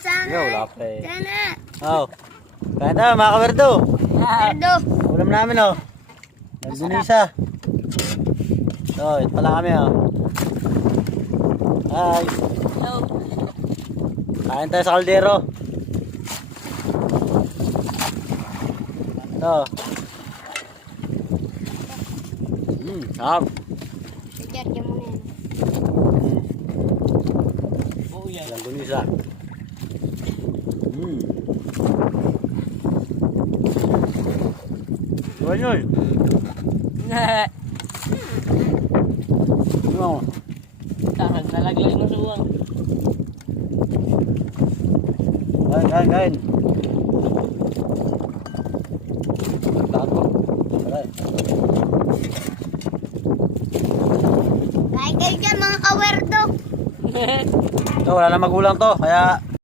Sana. Wala pa eh. Sana. Oh. Kaya tayo mga kawerdo. Erdo. Ulam namin oh. Nagdunisa. So, ito pala kami oh. Hi. Hello. Kain tayo sa kaldero. Ito. Sarap. Diyan mo na yan. Oh, yan. Nagdunisa. Yun. Ano? Tangan, nalaglag ng suwang. Kain. Tato. Aray. Kain kayo dyan mga kawerdo. Ito, wala na magulang to. Kaya